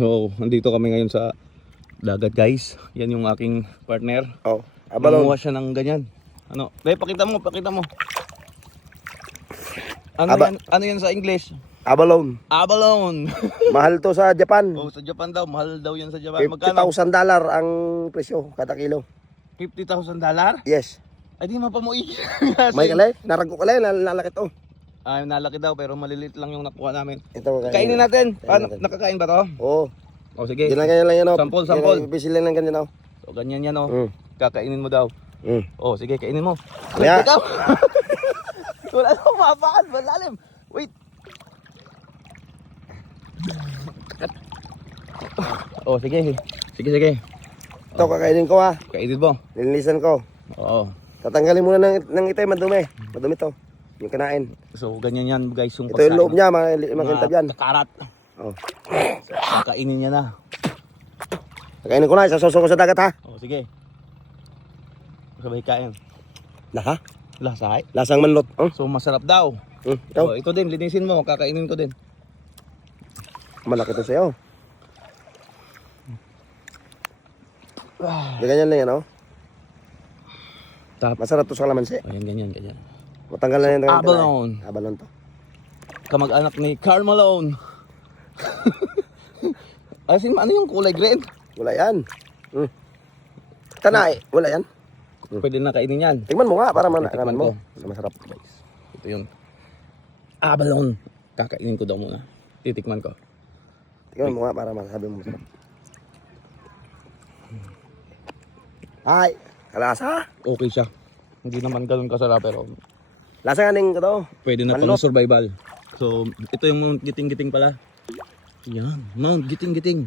So, nandito kami ngayon sa dagat, guys. Yan yung aking partner. Oh, abalon. Nanguha siya ng ganyan. Ano? Be, pakita mo, pakita mo. Ano Aba- yan? Ano yan sa English? Abalone. Abalone. Mahal to sa Japan. Oh, sa Japan daw, mahal daw yan sa Japan. Magkano? $50,000 ang presyo kada kilo. $50,000? Yes. Ay di mapamuwi. May kalay, narago kalay, lalaki to. Ay, nalaki daw pero maliliit lang yung nakuha namin. Ito Kainin natin. Paano? natin. Nakakain ba to? Oo. Oh, sige. Ginagayan lang yan, oh. Sampol. Bisilin lang ganyan, oh. So, ganyan yan, oh. Mm. Kakainin mo daw. Mm. Oh, sige, kainin mo. Kaya- Ikaw. Wala na mapaan, malalim. Wait. Oh, sige. Sige. Ito, kakainin ko, ha. Kainin mo. Nilinisan ko. Oo. Tatanggalin muna ng ito, madumi. Madumi to. Yung kinain. So, ganyan yan, guys, yung Ito yung loob niya, makintab yan. Karat. Oh. Kainin niya na. Kakainin ko na, isasoso ko sa dagat, ha. Oh, sige. Sabay kain. Lasa? Lasay. Lasang manlot. Oh. So, masarap daw. Ito, Oh, ito din, linisin mo. Kakainin ko din. malaki to sa'yo. Ganyan lang yan, oh. Masarap to sa kalamansi. Oh, ganyan. Matanggal na yan. Abalone. Abalone to. Kamag-anak ni Carmalone. Asin, ano yung kulay green? Wala yan. Tanay, wala yan. Pwede na kainin yan. Tingnan mo nga, para Titikman manaman mo. ko. Masarap. Guys, ito yun. Abalone. Kakainin ko daw muna. Titikman ko. Tingnan mo nga, para masabi mo masarap. Ay, kalasa. Okay siya. Hindi naman ganun kasarap pero Lasa nga ning ito. pwede na pang Manlot. survival. So, ito yung Mount Giting-Giting pala. Yan, Mount Giting-Giting.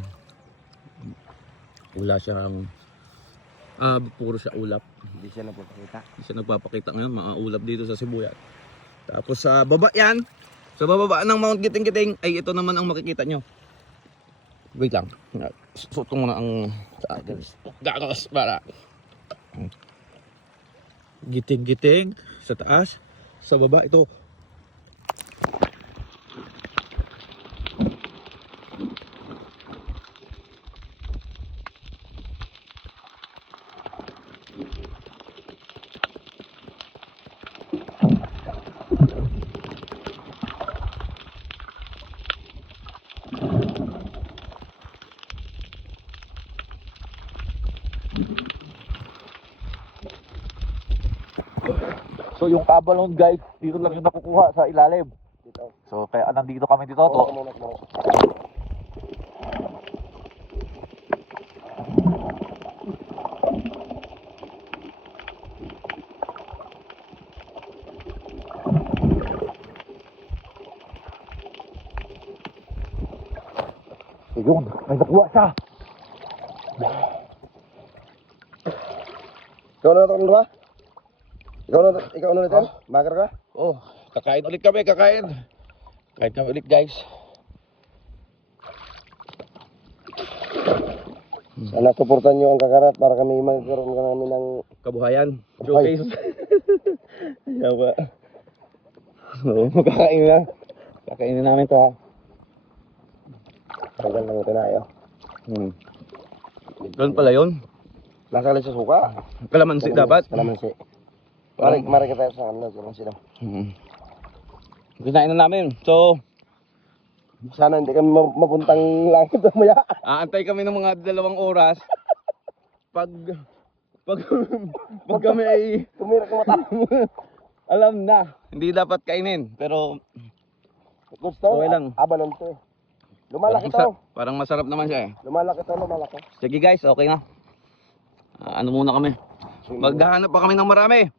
Wala siyang puro siya ulap. Hindi siya napapakita. Hindi siya nagpapakita ngayon, mga ulap dito sa Sibuyat. Tapos sa baba yan, sa bababa ng Mount Giting-Giting ay ito naman ang makikita nyo. Wait lang. Sutong mo na ang sa akin. Gagos para. Giting-giting sa taas, sa baba ito. So yung abalone, guys, dito lang yung nakukuha sa ilalim. Dito. So kaya nandito kami dito Oo, to. muna. Ayun, may nakuha siya. Ikaw na ito, ba? Ikaw na ito? Bakar ka? Oh, kakain ulit kami, kakain. Kain kami ulit, guys. Sana suportan nyo ang kakarat para kami magkaroon ka namin ng Kabuhayan. Ay. Showcase. Ayaw ba? Oo, kakain na. Kakainin namin to, ha. tagal lang ito na ayo. Ganun pala yun. Nasa sa suka. Kalamansi dapat. Kalamansi. Parang- Mari kita sa kanila, kalamansi daw. Kinain na namin. So, Sana hindi kami mapuntang langit mamaya. aantay kami ng mga 2 oras. Pag kami ay Tumira ka mata. alam na, hindi dapat kainin. Pero Gusto, Okay lang. abalon to eh. Lumalaki to. Parang masarap naman siya eh. Lumalaki to, lumalaki. Sige guys, okay na. Ano muna kami? Maghahanap pa kami ng marami.